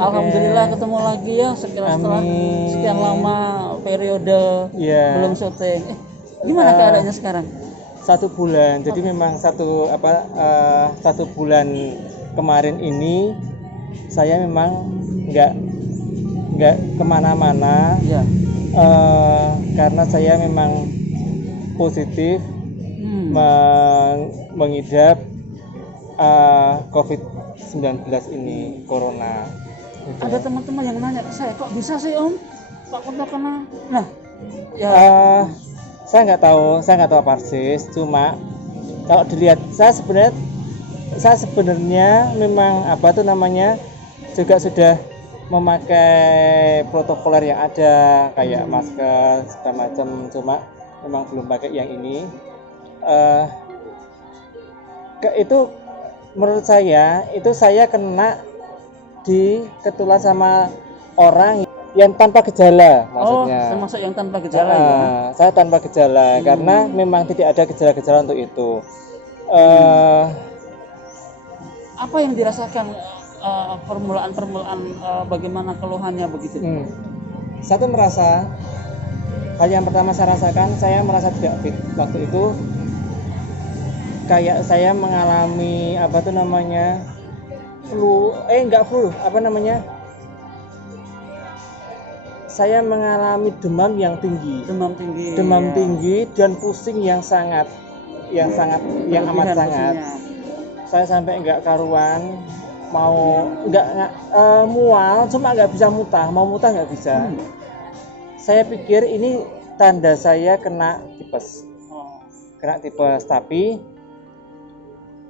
alhamdulillah ketemu lagi ya setelah sekian lama periode belum syuting. Gimana keadaannya sekarang? 1 bulan. Jadi memang satu bulan kemarin ini saya memang nggak kemana-mana. Ya. Karena saya memang positif mengidap COVID-19 ini, corona. Ada teman-teman yang nanya ke saya, kok bisa sih Om? Pak Kunto kena. Nah, ya. Saya nggak tahu persis. Cuma kalau dilihat, saya sebenarnya memang juga sudah memakai protokoler yang ada kayak masker segala macam. Cuma memang belum pakai yang ini. Itu menurut saya kena ketularan sama orang yang tanpa gejala, maksudnya. Termasuk yang tanpa gejala ya? Saya tanpa gejala karena memang tidak ada gejala-gejala untuk itu. Apa yang dirasakan permulaan bagaimana keluhannya begitu? Satu merasa, hal yang pertama saya rasakan, saya merasa tidak fit waktu itu. Kayak saya mengalami saya mengalami demam tinggi dan pusing yang amat sangat. Saya sampai nggak karuan, mual, cuma nggak bisa muntah, mau muntah nggak bisa. Saya pikir ini tanda saya kena tipes, tapi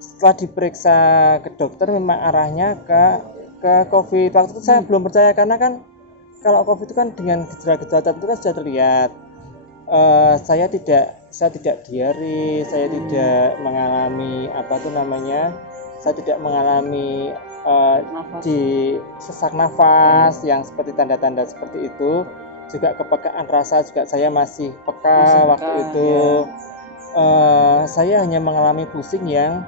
setelah diperiksa ke dokter memang arahnya ke COVID. Waktu itu saya belum percaya karena kan kalau COVID itu kan dengan gejala-gejala tertentu kan sudah terlihat. Saya tidak diare, saya tidak mengalami saya tidak mengalami di sesak nafas yang seperti tanda-tanda seperti itu. Juga kepekaan rasa juga saya masih peka waktu itu. Ya. Saya hanya mengalami pusing yang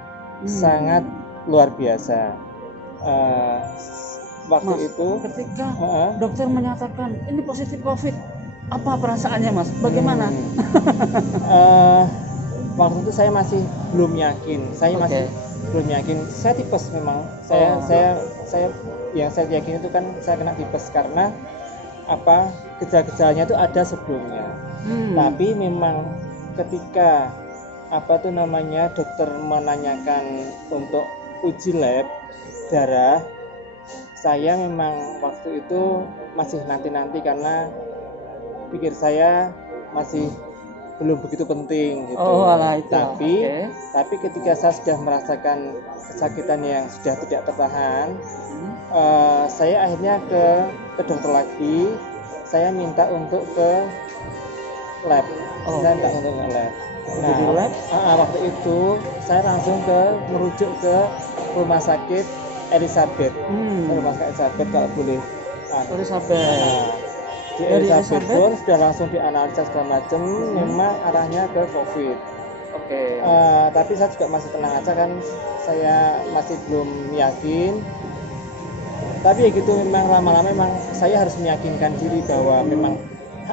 sangat luar biasa. Waktu itu ketika dokter menyatakan ini positif COVID, apa perasaannya Mas? Bagaimana? Waktu itu saya masih belum yakin. Belum yakin. Saya tipes memang. Saya yang saya yakin itu kan saya kena tipes karena gejala-gejalanya itu ada sebelumnya. Tapi memang ketika dokter menanyakan untuk uji lab darah, saya memang waktu itu masih nanti karena pikir saya masih belum begitu penting gitu. Tapi ketika saya sudah merasakan kesakitan yang sudah tidak tertahan, saya akhirnya ke dokter lagi. Saya minta untuk ke lab. Waktu itu saya langsung merujuk ke rumah sakit Elizabeth. Rumah sakit Elizabeth kalau boleh. Di Elizabeth pun sudah langsung dianalisa segala macam, memang arahnya ke COVID. Tapi saya juga masih tenang aja kan, saya masih belum yakin. Tapi ya gitu, memang lama-lama memang saya harus meyakinkan diri bahwa memang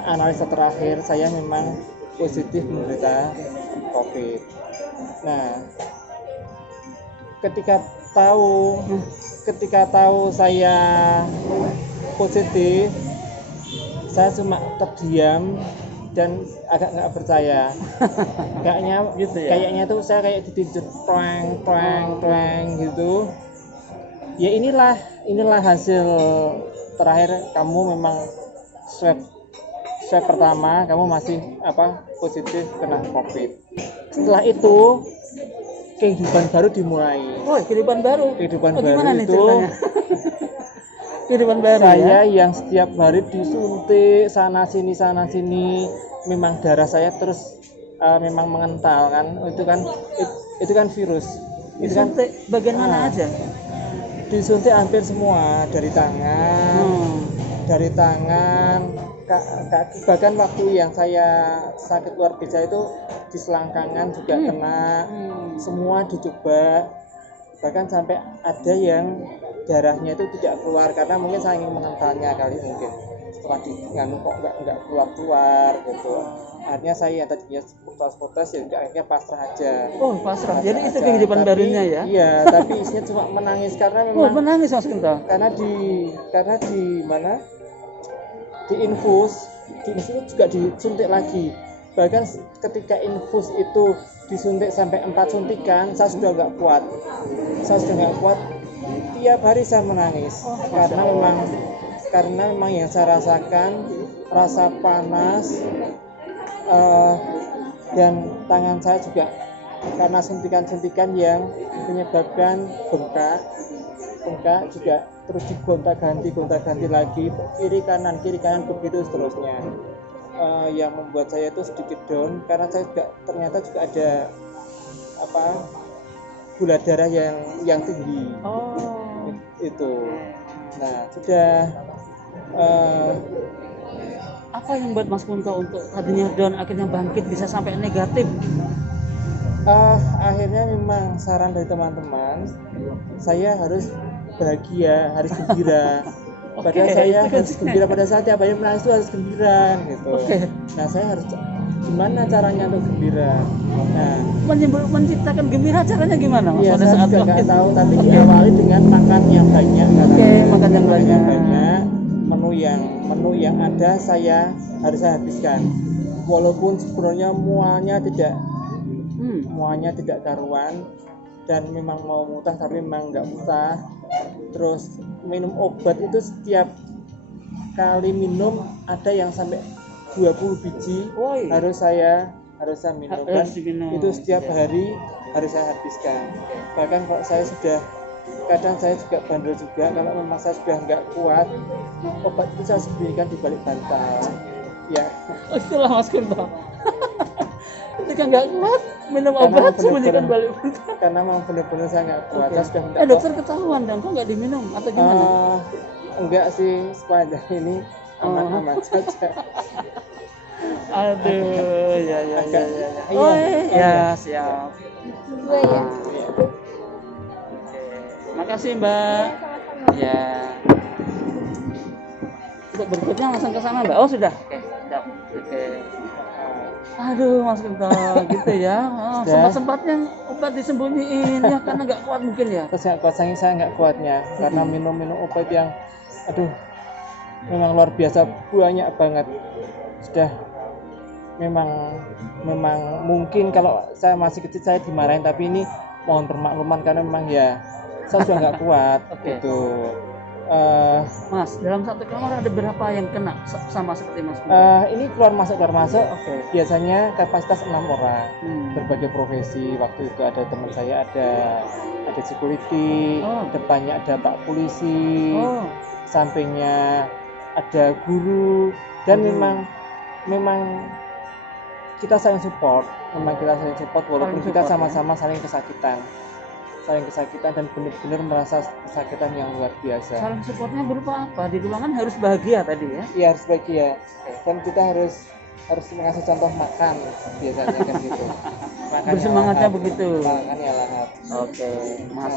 analisa terakhir saya memang positif menderita COVID. Nah, ketika tahu saya positif, saya cuma terdiam dan agak nggak percaya. Kayaknya tuh saya kayak ditinjut twang gitu. Ya inilah hasil terakhir kamu memang swab pertama kamu masih positif kena COVID. Setelah itu kehidupan baru dimulai. Kehidupan baru baru itu kehidupan baru saya yang setiap hari disuntik sana sini, memang darah saya terus memang mengental kan. Itu kan virus. Disuntik bagian mana aja? Disuntik hampir semua, dari tangan, kaki, bahkan waktu yang saya sakit luar biasa itu di selangkangan juga kena. Semua dicoba. bahkan sampai ada yang darahnya itu tidak keluar karena mungkin saking mengentalnya kali mungkin setelah nganu kok nggak keluar gitu. Akhirnya saya yang tadinya protes ya akhirnya pasrah aja. Oh, pasrah. Jadi itu kehidupan barunya ya? Iya, tapi isinya cuma menangis karena memang. Menangis Mas Kunto. Karena di mana? Di infus itu juga disuntik lagi. Bahkan ketika infus itu disuntik sampai 4 suntikan, saya sudah nggak kuat. Tiap hari saya menangis karena memang yang saya rasakan rasa panas dan tangan saya juga karena suntikan-suntikan yang menyebabkan bengkak juga terus digonta-ganti lagi kiri kanan begitu seterusnya. Yang membuat saya itu sedikit down karena saya ternyata juga ada gula darah yang tinggi. Itu. Nah, sudah apa yang buat Mas Kunto untuk tadinya down akhirnya bangkit bisa sampai negatif? Akhirnya memang saran dari teman-teman, saya harus bahagia, harus gembira. Padahal saya harus gembira pada saat tiap hari menangis itu harus gembira gitu. Nah, saya harus gimana caranya untuk gembira? Nah, menciptakan gembira caranya gimana Mas? Iya, saya juga nggak tahu, tapi diawali dengan makan yang banyak. Makan yang banyak. Menu yang ada saya harus habiskan. Walaupun sebenarnya mualnya tidak karuan dan memang mau muntah tapi memang nggak muntah. Terus minum obat itu setiap kali minum ada yang sampai 20 biji harus saya minum dan itu setiap hari harus saya habiskan. Bahkan kalau kadang saya juga bandel juga, kalau memang saya sudah nggak kuat, obat itu saya sembunyikan di balik bantal. Ya. Itulah Mas Kunto. Ketika nggak kuat minum obat sembunyikan balik bantal. Karena memang benar-benar saya nggak kuat. Saya sudah minta dokter ketahuan dan kok nggak diminum atau gimana? Enggak sih, sepanjang ini aman-aman saja. Aduh, ya. Siap. Ya. Makasih Mbak. Ya. Untuk berikutnya langsung ke sana Mbak. Oh sudah. Oke. Aduh Mas Kunto gitu ya. Sempat-sempatnya obat disembunyiin ya karena nggak kuat mungkin ya. Terus nggak kuat, saya nggak kuatnya karena minum obat yang memang luar biasa banyak banget. Sudah memang mungkin kalau saya masih kecil saya dimarahin, tapi ini mohon permakluman karena memang ya saya sudah nggak kuat. Gitu. Mas, dalam satu kamar ada berapa yang kena sama seperti Mas? Ini keluar masuk. Biasanya kapasitas 6 orang. Berbagai profesi. Waktu itu ada teman saya, ada security, depannya ada Pak Polisi, sampingnya ada guru, dan memang kita saling support. Walaupun kita sama-sama saling kesakitan dan benar-benar merasa kesakitan yang luar biasa. Saling supportnya berupa apa? Di ruangan harus bahagia tadi ya? Iya, harus bahagia. Dan kita harus mengasih contoh makan biasanya kan gitu. Bersemangatnya begitu. Makannya lahap. Oke, Mas.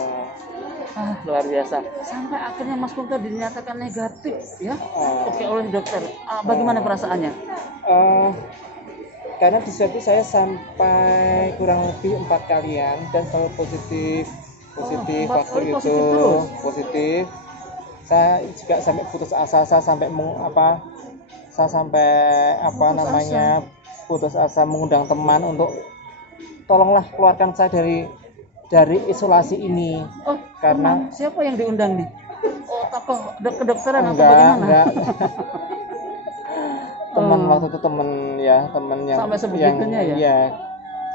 Luar biasa. Sampai akhirnya Mas Kunto dinyatakan negatif ya? Oleh dokter. Bagaimana perasaannya? Karena di swab saya sampai kurang lebih 4 kalian dan selalu positif waktu itu positif. Saya juga sampai putus asa, putus asa mengundang teman untuk tolonglah keluarkan saya dari isolasi ini. Karena siapa yang diundang nih? Tokoh kedokteran atau bagaimana? Enggak. Teman waktu itu teman yang sampai sebegitunya ya?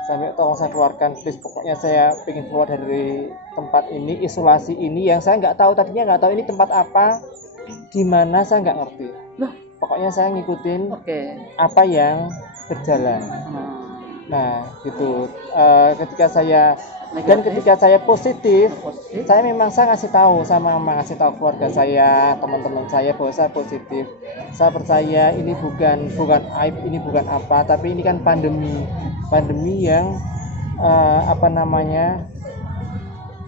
Sampai tolong saya keluarkan please, pokoknya saya ingin keluar dari tempat ini, isolasi ini yang saya tadinya nggak tahu ini tempat apa, di mana saya nggak ngerti. Pokoknya saya ngikutin apa yang berjalan. Nah gitu. Ketika saya positif, saya memang saya ngasih tahu keluarga saya, teman-teman saya bahwa saya positif. Saya percaya ini bukan aib, ini bukan apa, tapi ini kan pandemi yang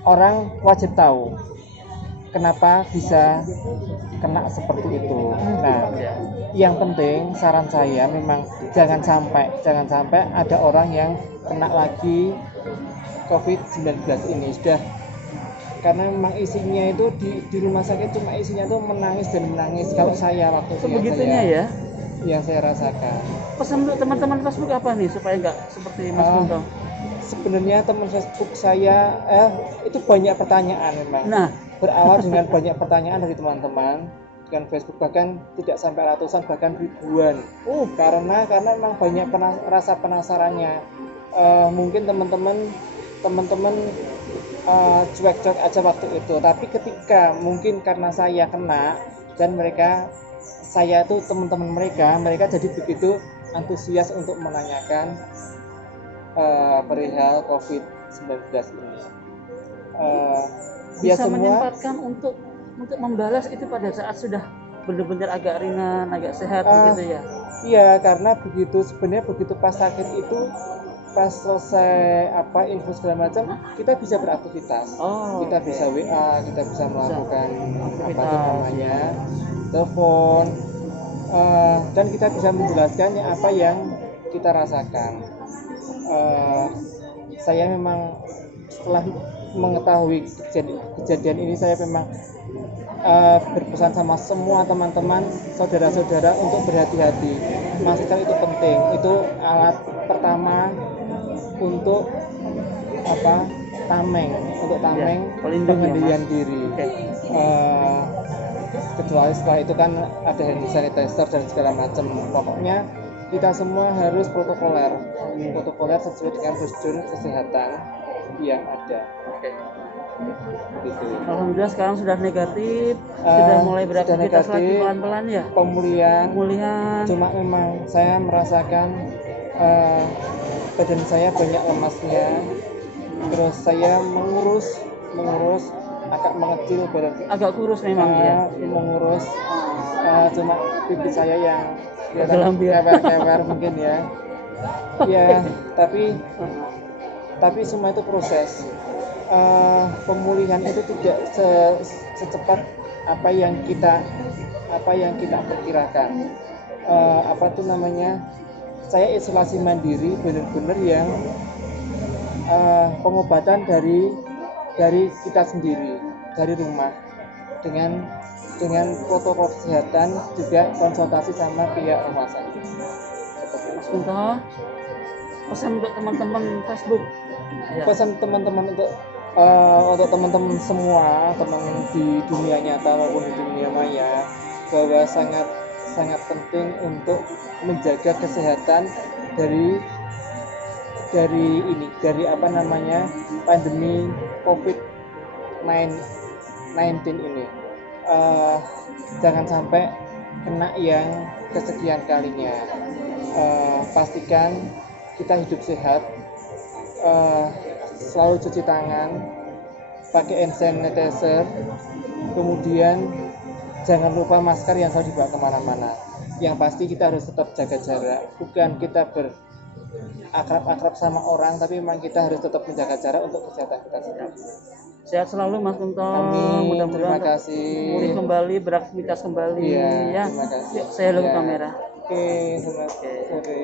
orang wajib tahu kenapa bisa kena seperti itu. Nah, yang penting saran saya memang jangan sampai ada orang yang kena lagi COVID-19 ini sudah, karena memang isinya itu di rumah sakit cuma isinya tuh menangis dan menangis. Kalau saya waktu Sebegitunya ya. yang saya rasakan. Pesan untuk teman-teman Facebook apa nih supaya nggak seperti Mas Kunto? Sebenarnya teman Facebook saya itu banyak pertanyaan memang. Nah, Berawal dengan banyak pertanyaan dari teman-teman dengan Facebook, bahkan tidak sampai ratusan, bahkan ribuan. Karena memang banyak rasa penasarannya. Mungkin teman-teman cuek-cuek aja waktu itu, tapi ketika mungkin karena saya kena dan saya tuh teman-teman mereka jadi begitu antusias untuk menanyakan perihal COVID-19 ini. bisa menyempatkan untuk membalas itu pada saat sudah benar-benar agak ringan, agak sehat begitu ya. Iya, karena sebenarnya begitu pas sakit itu, pas selesai info segala macam, kita bisa beraktivitas. Kita bisa WA, kita bisa melakukan telepon, dan kita bisa menjelaskan apa yang kita rasakan. Saya memang setelah mengetahui kejadian ini, saya memang berpesan sama semua teman-teman, saudara-saudara untuk berhati-hati. Masker itu penting, itu alat pertama untuk tameng pengendalian diri. Kecuali setelah itu kan ada hand sanitizer dan segala macam. Pokoknya kita semua harus protokoler sesuai dengan prosedur kesehatan yang ada. Gitu. Alhamdulillah sekarang sudah negatif, sudah mulai beraktivitas lagi pelan-pelan ya. Pemulihan. Cuma memang saya merasakan badan saya banyak lemasnya. Terus saya mengurus agak mengecil badan. Agak kurus memang ya. Mengurus cuma pipi saya yang kewer mungkin ya. Ya, tapi semua itu proses. Pemulihan itu tidak secepat apa yang kita perkirakan. Saya isolasi mandiri, benar-benar yang pengobatan dari kita sendiri, dari rumah, dengan protokol kesehatan, juga konsultasi sama pihak rumah sakit. Mas Kunto, pesan untuk teman-teman Facebook. Pesan teman-teman untuk teman-teman semua, teman di dunia nyata maupun di dunia maya, bahwa sangat penting untuk menjaga kesehatan dari pandemi COVID-19 ini. Jangan sampai kena yang kesekian kalinya. Pastikan kita hidup sehat, selalu cuci tangan, pakai hand sanitizer, kemudian jangan lupa masker yang selalu dibawa kemana-mana. Yang pasti kita harus tetap jaga jarak, bukan kita akrab-akrab sama orang, tapi memang kita harus tetap menjaga jarak untuk kesehatan kita sendiri. Sehat selalu Mas Kunto. Amin. Mudah-mudahan Terima kasih. pulih kembali, beraktivitas kembali. Iya, ya. Terima kasih. Yuk, saya lihat kamera. Oke, selamat sore.